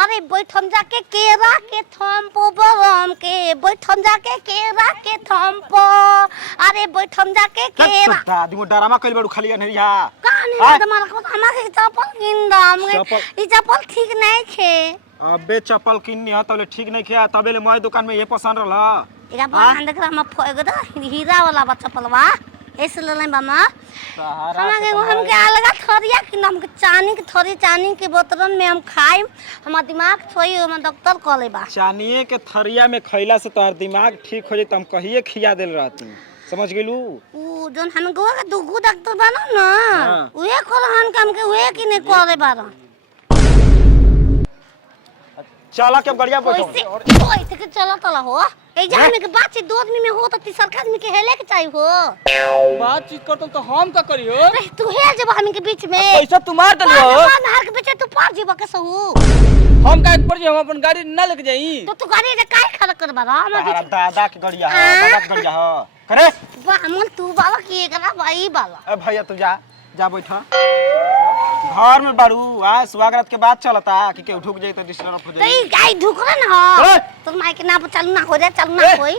अरे बैठम जाके केरा के थम्पो बम के बैठम जाके केरा के थम्पो अरे बैठम जाके केरा दादी वो ड्रामा कइल बड़ू खाली नरिया काने तुम्हारा को हमारे चप्पल किन दम ई चप्पल ठीक नहीं छे अबे चप्पल किन्नी ह तबले ठीक नहीं किया तबेले मोय दुकान में ये पसंद रहला एका बहन देख रहा हम फोग द हीरा वाला चप्पलवा ऐसे ले बामा हमके अलग थरिया कि हम के चानी के थरी चानी के बोतलन में हम खाइम हमार दिमाग सोई हम डॉक्टर कहले बा चानिए के थरिया में खइला से तोहर दिमाग ठीक हो जाई त हम कहिए खिया देल रहती समझ गेलू ऊ जोन हम गोवा के दुगु डॉक्टर बनो ना उहे करहन काम के उहे कि ने करे बारा चला के गड़िया बैठो ओए ते के चला तला हो ए जा हमें के बातचीत दो आदमी में हो त तीसर आदमी के हेले के चाहिए हो बातचीत करतो तो हम का करियो अरे तू हेल जब हमें के बीच में पैसा तुम्हार दलियो नहर के बीच तू पार जीवा के सहू हम काहे पर हम अपन गाड़ी ना लेके जाई तो तू गाड़ी जे काहे खड़ा कर बारा हम तारा दादा के गड़िया ह दादा के गड़िया ह करे वाह मन तू बाबा की एकरा भाई बाला ए भैया तू जा बैठा घर में बारू आ सुहागरात के बाद चलता कि के उठुक जाई त डिस्टर्ब हो जाई तई गाय ढुकरा ना तोर माई के ना चालू ना हो रे चालू ना होई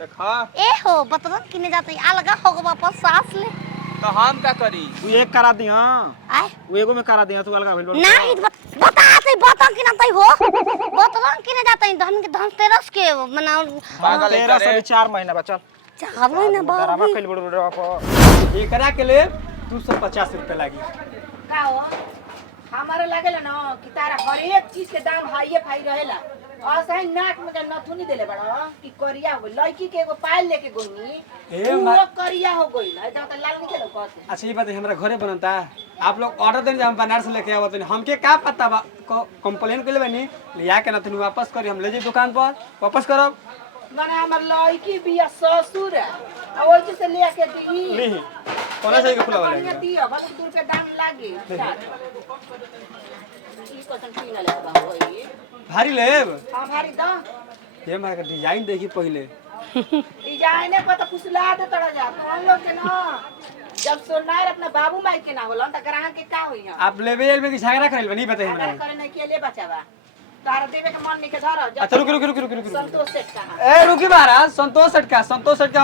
देखा ए हो बतरन किने जाते अलग हो गो वापस सांस ले तो हम का करी तू एक करा दी हां आय वो एगो में करा दी तू अलगा भेल नहीं बता कि ना तई हो बतरन किने जाते धन के धनतेरस के मनाओ पागल है 13 से 4 महीना बा चल चावल ना ड्रामा बाबू कइल बड़ू पर एकरा के ले 250 रुपए लागी का हो हमारे लागेला ना कि तारा हर एक चीज के दाम हाईए फाई रहेला असही नाक में का नथुनी देले बड़ा कि करिया हो लड़की के एगो पायल लेके गोनी वो करिया हो गई ना जब तक लाल नहीं खेलो कहते अच्छा ये बात है हमरा घरे बनता आप लोग ऑर्डर देने हम बनारस लेके आवत हमके का पता बा कंप्लेन कइले बनी लिया के ना तुम वापस करी हम ले जाई दुकान पर वापस करब माने हमर लड़की बिया ससुर है आ ओइ चीज से लेके दी नहीं कोना से के फुलावा बढ़िया दियो बहुत दूर के दाम लागे ई कोसन पीना ले बा होई भारी लेब हां भारी द ये हमारा का डिजाइन देखी पहले डिजाइन पर तो फुसला दे तड़ा जा तो हम लोग के ना जब सोनार अपना बाबू माई के ना होलन त ग्राहक के का होई आप लेवल में की झगड़ा करल बनी बताई हमरा हमरा करे नहीं के ले बचावा तारा देवे के मन नहीं के धर अच्छा रुक संतोष सेठ कहा ए रुकी महाराज संतोष सेठ का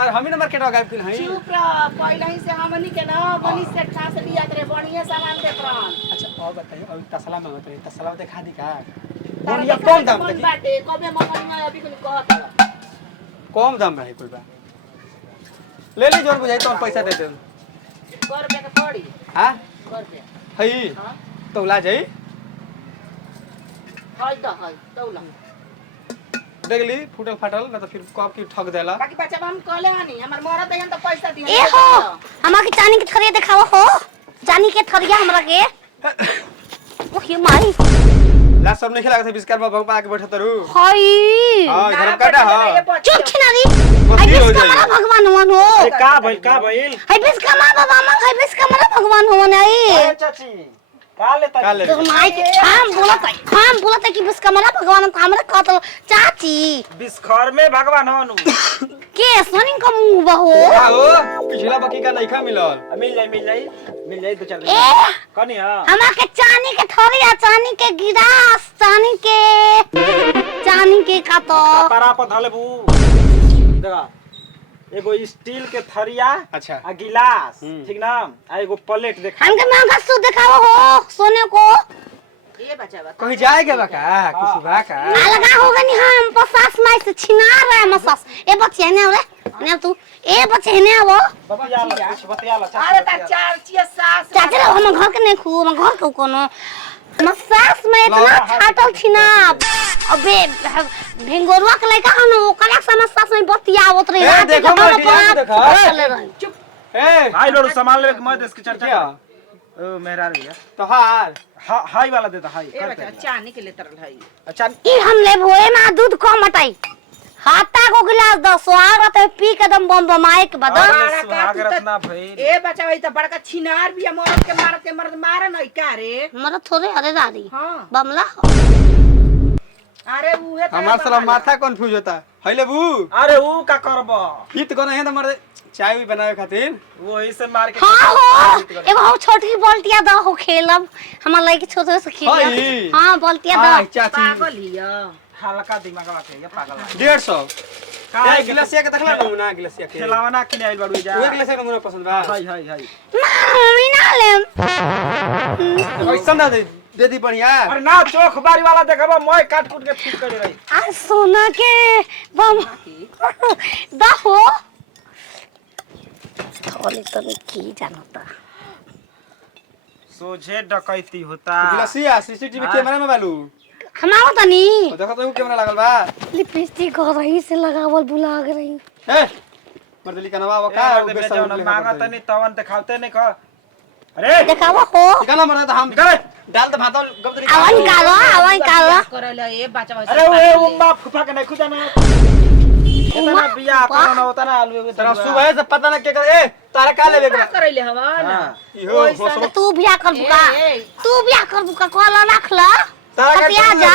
हम ही नंबर केटवा गायब किन हई चुप रह पहले ही से हमनी के ना बनी सेठ कहां से लिया करे बढ़िया सामान दे प्राण अच्छा और बताइए और तसला में बताइए तसला में खा दी का तारा बढ़िया देखा कम दाम मन तक बाटे कबे मन में अभी कुछ कहत कम दाम रहे कोई बा ले ली जोर बुझाई तो पैसा दे दे कर पे के पड़ी हां कर पे हई हां तो ला जाई हाय तौला देख ली फूटल फाटल ना तो फिर कब की ठग देला बाकी बच्चा हम कहले हनी हमर मरद देहन तो पैसा दिहन ए हो हमरा के चानी के थरिया दिखाओ हो चानी के थरिया हमरा के ओ हे माई ला सब नहीं खिला के बिस्कार में भगवा आके बैठा तरू हाय हां घर काटा हां चुप छिनारी आई बिस्का भगवान हुन हो अरे का भइल आई बिस्का बाबा मां आई बिस्का भगवान हुन आई अरे चाची का ले तो माई के हम बोलत है कि बिस्का भगवान को हमरा कहत चाची बिस्खर में भगवान हनु के सोनी का मुंह बहो आओ पिछला बकी का नहीं खा मिलल मिल जाई तो चल ए कनी हां हमरा के चानी के थरिया चानी के गिलास चानी के का तो पारा पर धलेबू देखा एगो स्टील के थरिया अच्छा आ गिलास ठीक ना आ एगो प्लेट देखा हमके महंगा सूट दिखाओ हो सोने को ए बच्चा बा कहीं जाएगा बा का कुछ बा का अलगा हो गनी हम पसास माई से छिना रहा मसास ए बच्चे ने रे ने तू ए बच्चे ने वो बतियाला अरे ता चार चिया सास चाचा हम घर के नहीं खू हम घर को कोनो मसास में इतना छाटल छिना अबे भेंगोरवा के लइका हम ओकरा समस्या में बतियावत रही ए देखो मत देखो चुप ए हाय लोड सामान लेके मत इसकी चर्चा ओ मेहरार भैया तो हार हाई वाला देता हाई ए बच्चा चानी के ले तरल हई अच्छा ई हम ले भोए में दूध कम मटाई हाथा को गिलास दो स्वागत है पी के दम बम बमाए के बदल सुहागरात ना भइल ए बच्चा भाई तो बड़का छिनार भी मरद के मरद मारे नहीं का रे मर थोड़े अरे दादी हां बमला अरे उहे तो हमार साला माथा कंफ्यूज होता हैले बू अरे ऊ का करब हित कोना है त मर चाय भी बनावे खातिर वही से मार के हाँ हो एगो हम छोटी बाल्टिया द हो खेलब हमार लड़की छोटे से खेल हई। हां बाल्टिया हां द चाची पागल हिया हल्का दिमाग बाटे ये पागल है 150 का ए गिलासिया के देखला नमूना गिलासिया के खिलावना किने आइल बाड़ू जा उहे गिलासिया के नमूना पसंद बा हाय हाय हाय मम्मी ना ले कैसा ना दे दी बढ़िया अरे ना चोख बारी वाला देखबा मैं काट कूट के ठीक करे रही आ सोना के बम द हो थोड़ी तो की जानता सोझे डकैती होता गिलासिया सीसीटीवी कैमरा में बालू हमारा तनी देखो तो कैमरा लागल बा लिपस्टिक हो रही से लगावल बुला गई ए मर्दली कनवा वो का का दे बेटा ना मांगा तनी तवन दिखावते नहीं का अरे देखावा हो निकाला मर तो हम निकाल डाल तो भात गबदरी आवाज निकालो करला ए बच्चा अरे ओए उम्मा फुफा के नहीं खुदा ना इतना बिया करना होता ना आलू के तेरा सुबह से पता ना के कर ए तारा का लेबे का करले हवा ना इहो तो तू बिया कर बुका ए, ए। तू बिया कर बुका कॉल रख ला तारा हटिया जा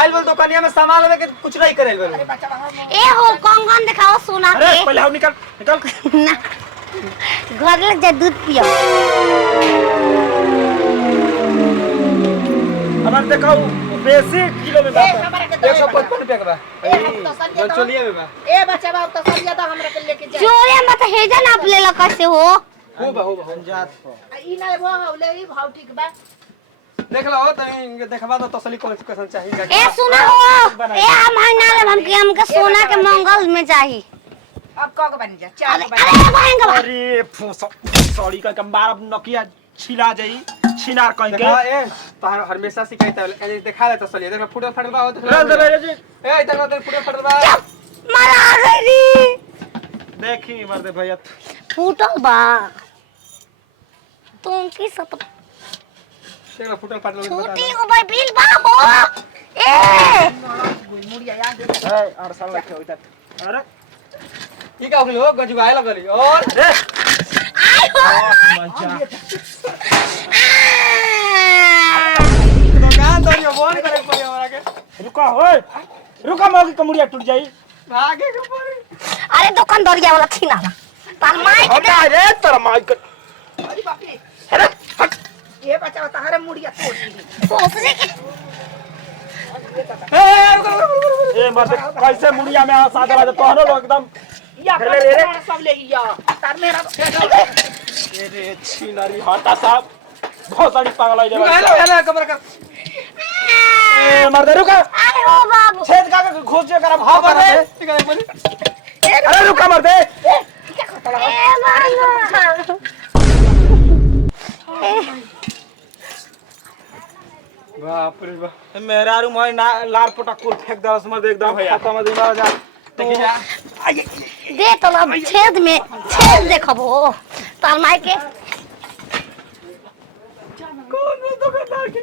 आइल बोल दुकानिया में सामान लेवे के कुछ नहीं करेल बोल बच्चा हम ए हो कंगन दिखाओ सोना अरे के पहले हम निकल ना घर ले जा दूध पियो हमार देखाओ बेसी किलो में ए बात हमरा के दे 155 रुपया के बा ए हम तो सरिया मन चलिए में बा ए बच्चा बाप तो सरिया तो हमरा के लेके जा जोरे मत हेजा ना ले ला कैसे हो हो जात पर ई ना वो ले ई भाव ठीक बा देख लो तनी देखबा तो तसली कौन कैसन चाहिए ए सुना हो ए हम ना ले हमके सोना के मंगल में चाहिए अब कग बनी जा चार अरे बनी अरे भाएंगे अरे फूसो सॉरी का बार नकिया छिला जाई छिनार कहीं के देखा ए तार हमेशा शिकायत है ए देखा ले तसली देख फुटल फटल बा रे जी ए इधर ना फुटल फटल बा मारा गई देखी मर्दे भैया फूटल बा तुम की सब देख फुटल फटल छोटी हो भाई बिल बा हो ए मुड़िया याद दे ए अरसल लखे होता अरे ई का हो गजुआए लगली और रे आई हो मंचा दुकान तो ये बोल करे पड़ी हमरा के रुका मौकी कमुड़िया टूट जाई भागे के पड़ी अरे दुकानदारिया वाला थी ना तार माई हटा रे तेरा माई कर अरे बाप रे अरे हट ये बच्चा तारे मुड़िया तोड़ दी सोचने की ए मर्दे कैसे मुड़िया में सादा राजा तोहरो लोग एकदम या रे, रे, रे। सब ले हिया तार मेरा अरे छिनारी हटा साहब बहुत सारी पागल है हेलो हेलो कमर का ए मर्दे रुका आई हो बाबू छेद का घुस जे करब हां हां मर्दे ठीक है बोली अरे रुका मर्दे ए मामा बाप रे बाप मेरा रूम है ना लार पोटा कुल फेंक दस मर्दे एकदम खत्म दिमाग जा देखिए जा दे तो अब छेद में छेद देखबो तार माई के कौन वो दुकानदार के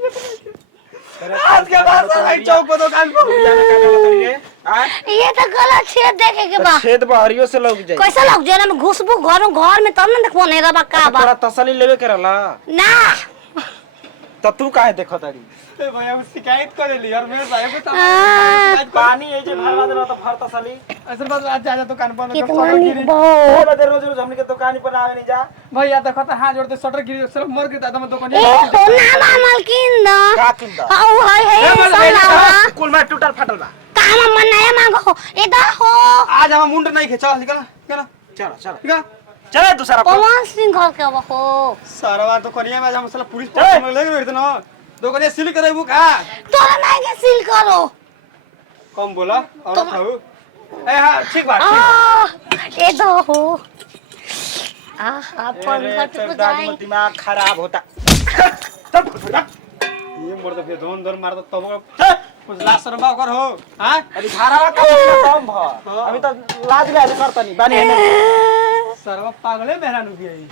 आज के बाद साला चौक को दुकान पर ये तो गलत छेद देखे के बा छेद बहरियो से लग जाए कैसा लग जाए ना घुसबू घर में तब ना देखबो नहीं रबा का बा तोरा तसली लेवे के रहला ना त तू काहे देखत तारी ए भैया शिकायत कर ली यार मेरे साहब को आ, पानी है जे भरवा देला त भर तसली असल बात आज जा दुकान पर कितना निक बा ओ बदे रोज रोज हमनी के दुकान पर आवे नहीं जा भैया देखो तो हाथ जोड़ते शटर गिर सब मर के दादा मैं दुकान ए हो ना मालकिन ना का किंदा हाउ है साला कुल में टूटल फाटल बा काम मन नया मांगो इधर हो आज हम मुंड नहीं खे चल निकल चल चलो चलो निकल चले दूसरा पर पवन सिंह घर के हो सारा बात तो करिए में आज हम साला पुलिस ए! में लगे बैठते ना दुकान सील करे वो का तोरा नहीं के सील करो कम बोला और खाओ ए हां ठीक बात ठीक ए दो हो अपन घर पे जाए दिमाग खराब होता ये मर्द फिर दोन दोन मार तो तब कुछ लाश शर्मा कर हो हां अभी धारावा का कम भ अभी तो लाज ले करतनी बानी है सरवा पागले मेहरान हो गई